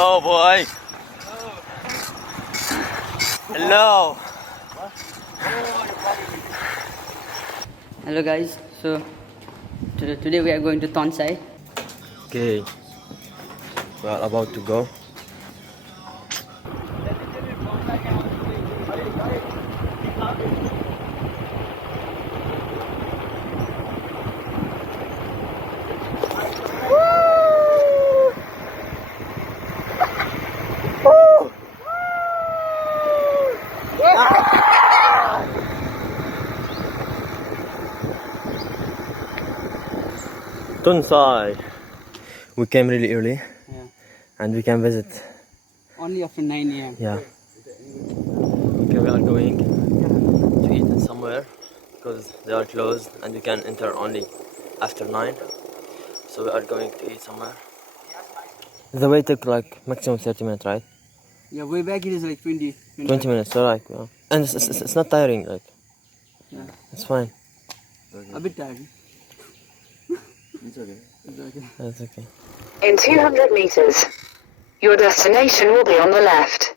Hello, boy. Hello. Hello guys, so today we are going to TONSAI. Okay. We are about to go. TONSAI. We came really early, Yeah. and we can visit. Only after 9 a.m. Yeah. Okay, we are going to eat somewhere because they are closed and we can enter only after 9. So we are going to eat somewhere. The way took like maximum 30 minutes, right? Yeah, way back it is like 20 minutes, alright. Yeah. And it's not tiring, like. Yeah. It's fine. A bit tired. It's okay. It's okay. That's okay. In 200 meters, your destination will be on the left.